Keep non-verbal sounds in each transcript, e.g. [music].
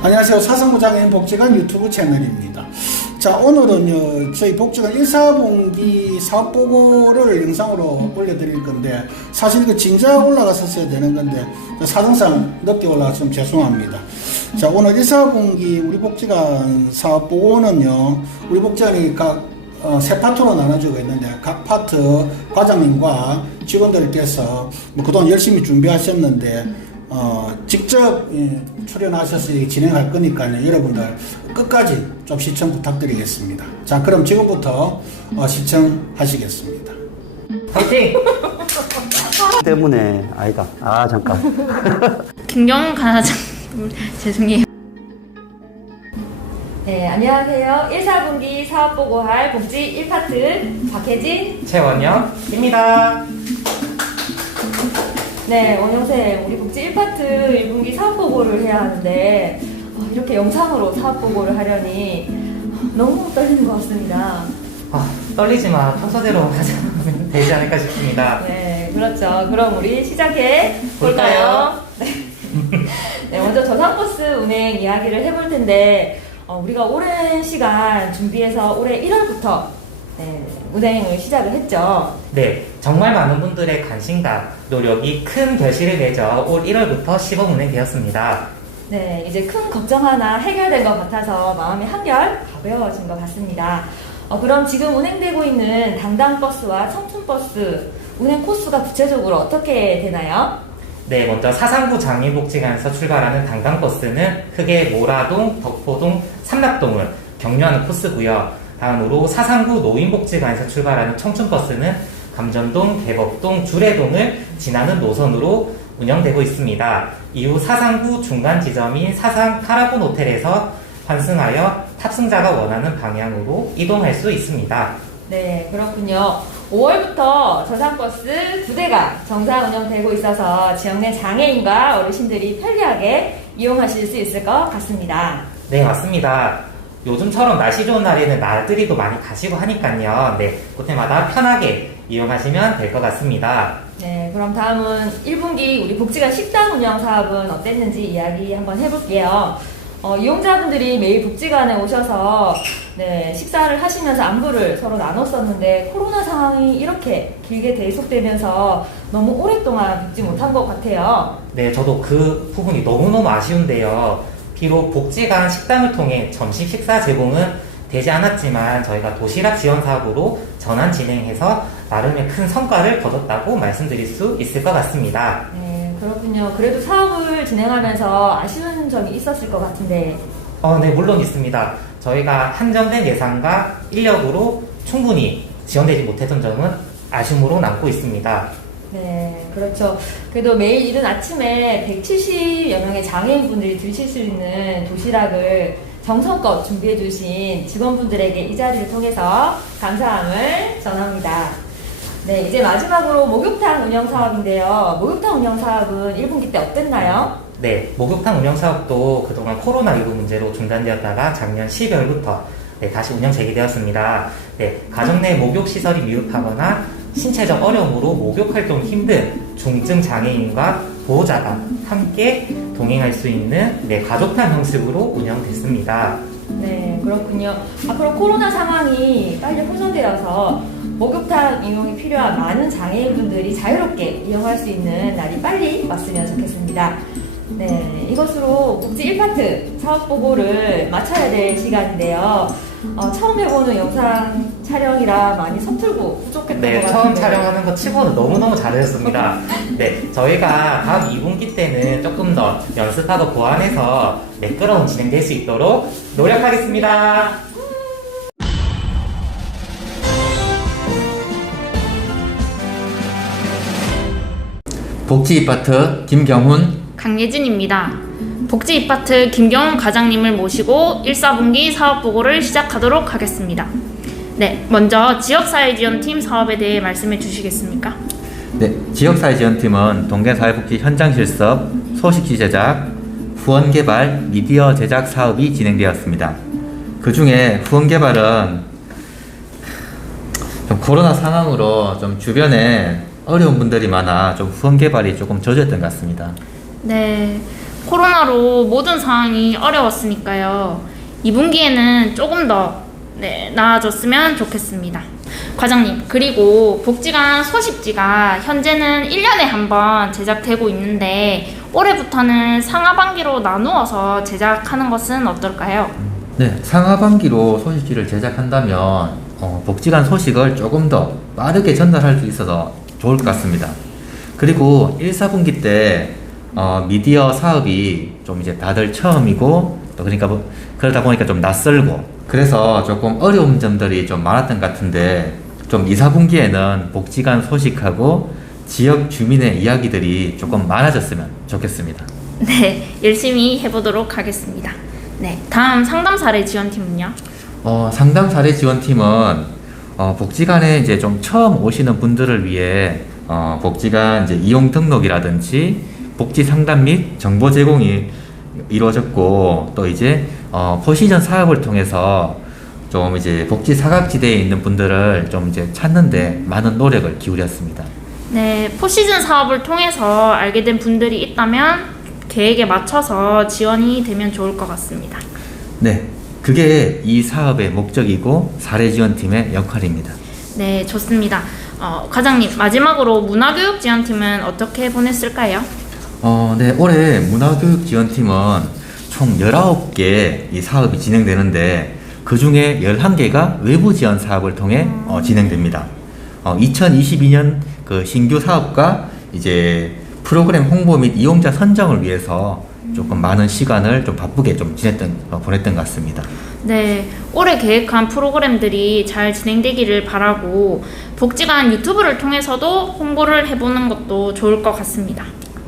안녕하세요. 사성구 장애인 복지관 유튜브 채널입니다. 자, 오늘은요, 저희 복지관 1사분기 사업 보고를 영상으로 올려드릴 건데, 사실 그 진작 올라갔었어야 되는 건데, 사정상 늦게 올라가서 좀 죄송합니다. 자, 오늘 1사분기 우리 복지관 사업 보고는요, 우리 복지관이 각, 어, 세 파트로 나눠지고 있는데, 각 파트 과장님과 직원들께서 뭐 그동안 열심히 준비하셨는데, 어, 직접 예, 출연하셔서 이 진행할 거니까요. 여러분들 끝까지 좀 시청 부탁드리겠습니다. 자, 그럼 지금부터 어, 시청하시겠습니다. 파이팅! 때문에 아이가 아 잠깐 [laughs] 김경훈 간사장 죄송해요. 네, 안녕하세요. 1사분기 사업보고할 복지 1파트 박혜진. 최원영입니다. 네, 원영쌤, 우리 복지 1파트 1분기 사업보고를 해야 하는데, 어, 이렇게 영상으로 사업보고를 하려니 너무 떨리는 것 같습니다. 아, 떨리지만 평소대로 [laughs] 하자면 되지 않을까 싶습니다. 네, 그렇죠. 그럼 우리 시작해 볼까요? 네. [laughs] 네, 먼저 저상버스 운행 이야기를 해볼 텐데, 어, 우리가 오랜 시간 준비해서 올해 1월부터 네, 운행을 시작을 했죠. 네, 정말 많은 분들의 관심과 노력이 큰 결실을 맺어 올 1월부터 시범 운행되었습니다. 네, 이제 큰 걱정 하나 해결된 것 같아서 마음이 한결 가벼워진 것 같습니다. 어, 그럼 지금 운행되고 있는 당당버스와 청춘버스 운행 코스가 구체적으로 어떻게 되나요? 네, 먼저 사상구 장애복지관에서 출발하는 당강버스는 크게 모라동, 덕포동, 삼락동을 경유하는 코스고요. 다음으로 사상구 노인복지관에서 출발하는 청춘버스는 감전동, 대법동, 주례동을 지나는 노선으로 운영되고 있습니다. 이후 사상구 중간 지점인 사상 카라본 호텔에서 환승하여 탑승자가 원하는 방향으로 이동할 수 있습니다. 네, 그렇군요. 5월부터 저상버스 두 대가 정상 운영되고 있어서 지역 내 장애인과 어르신들이 편리하게 이용하실 수 있을 것 같습니다. 네, 맞습니다. 요즘처럼 날씨 좋은 날에는 나들이도 많이 가시고 하니까요. 네, 그때마다 편하게 이용하시면 될 것 같습니다. 네, 그럼 다음은 1분기 우리 복지관 식당 운영 사업은 어땠는지 이야기 한번 해볼게요. 어, 이용자분들이 매일 복지관에 오셔서 네, 식사를 하시면서 안부를 서로 나눴었는데 코로나 상황이 이렇게 길게 계속되면서 너무 오랫동안 뵙지 못한 것 같아요. 네, 저도 그 부분이 너무너무 아쉬운데요. 비록 복지관 식당을 통해 점심 식사 제공은 되지 않았지만 저희가 도시락 지원 사업으로 전환 진행해서 나름의 큰 성과를 거뒀다고 말씀드릴 수 있을 것 같습니다. 네, 그렇군요. 그래도 사업을 진행하면서 아쉬운 점이 있었을 것 같은데 어, 네, 물론 있습니다. 저희가 한정된 예산과 인력으로 충분히 지원되지 못했던 점은 아쉬움으로 남고 있습니다. 네, 그렇죠. 그래도 매일 이른 아침에 170여 명의 장애인분들이 드실 수 있는 도시락을 정성껏 준비해 주신 직원분들에게 이 자리를 통해서 감사함을 전합니다. 네, 이제 마지막으로 목욕탕 운영 사업인데요. 목욕탕 운영 사업은 1분기 때 어땠나요? 네, 목욕탕 운영 사업도 그동안 코로나19 문제로 중단되었다가 작년 12월부터 네, 다시 운영 재개되었습니다. 네, 가정 내 목욕 시설이 미흡하거나 신체적 어려움으로 목욕 활동이 힘든 중증 장애인과 보호자가 함께 동행할 수 있는 네, 가족탕 형식으로 운영됐습니다. 네, 그렇군요. 앞으로 코로나 상황이 빨리 호전되어서 목욕탕 이용이 필요한 많은 장애인분들이 자유롭게 이용할 수 있는 날이 빨리 왔으면 좋겠습니다. 네, 이것으로 복지 1파트 사업 보고를 마쳐야 될 시간인데요. 어, 처음 해보는 영상 촬영이라 많이 서툴고 부족했던 네, 것 처음 같은데 촬영하는 것 치고는 너무너무 잘하셨습니다. 네, 저희가 다음 2분기 때는 조금 더 연습하고 보완해서 매끄러운 진행될 수 있도록 노력하겠습니다. 복지 이파트 김경훈 강예진입니다. 복지 이파트 김경훈 과장님을 모시고 1사분기 사업 보고를 시작하도록 하겠습니다. 네, 먼저 지역사회 지원팀 사업에 대해 말씀해 주시겠습니까? 네, 지역사회 지원팀은 동계사회복지 현장 실습, 소식지 제작, 후원 개발, 미디어 제작 사업이 진행되었습니다. 그 중에 후원 개발은 좀 코로나 상황으로 좀 주변에 어려운 분들이 많아 좀 후원 개발이 조금 저조했던 것 같습니다. 네, 코로나로 모든 상황이 어려웠으니까요. 2분기에는 조금 더 네, 나아졌으면 좋겠습니다. 과장님, 그리고 복지관 소식지가 현재는 1년에 한 번 제작되고 있는데 올해부터는 상하반기로 나누어서 제작하는 것은 어떨까요? 네, 상하반기로 소식지를 제작한다면 어, 복지관 소식을 조금 더 빠르게 전달할 수 있어서 좋을 것 같습니다. 그리고 1, 4분기 때 어, 미디어 사업이 좀 이제 다들 처음이고 또 그러니까 뭐 그러다 보니까 좀 낯설고 그래서 조금 어려운 점들이 좀 많았던 것 같은데 좀 2, 4분기에는 복지관 소식하고 지역 주민의 이야기들이 조금 많아졌으면 좋겠습니다. 네, 열심히 해보도록 하겠습니다. 네, 다음 상담 사례 지원팀은요? 어, 상담 사례 지원팀은 어, 복지관에 이제 좀 처음 오시는 분들을 위해 어, 복지관 이제 이용 등록이라든지 복지 상담 및 정보 제공이 이루어졌고 또 이제 어, 포시전 사업을 통해서 좀 이제 복지 사각지대에 있는 분들을 좀 이제 찾는데 많은 노력을 기울였습니다. 네, 포시즌 사업을 통해서 알게 된 분들이 있다면 계획에 맞춰서 지원이 되면 좋을 것 같습니다. 네, 그게 이 사업의 목적이고 사례 지원팀의 역할입니다. 네, 좋습니다. 어, 과장님, 마지막으로 문화교육 지원팀은 어떻게 보냈을까요? 어, 네, 올해 문화교육 지원팀은 총 19개 이 사업이 진행되는데 그 중에 11개가 외부 지원 사업을 통해 어, 진행됩니다. 어, 2022년 그 신규 사업과 이제 프로그램 홍보 및 이용자 선정을 위해서 조금 많은 시간을 좀 바쁘게 좀 지냈던, 어, 보냈던 것 같습니다. 네, 올해 계획한 프로그램들이 잘 진행되기를 바라고 복지관 유튜브를 통해서도 홍보를 해보는 것도 좋을 것 같습니다.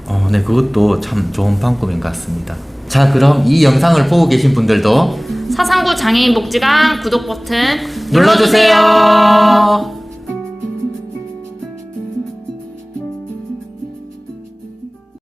어, 네, 그것도 참 좋은 방법인 것 같습니다. 자, 그럼 이 영상을 보고 계신 분들도 사상구 장애인 복지관 구독 버튼 눌러주세요.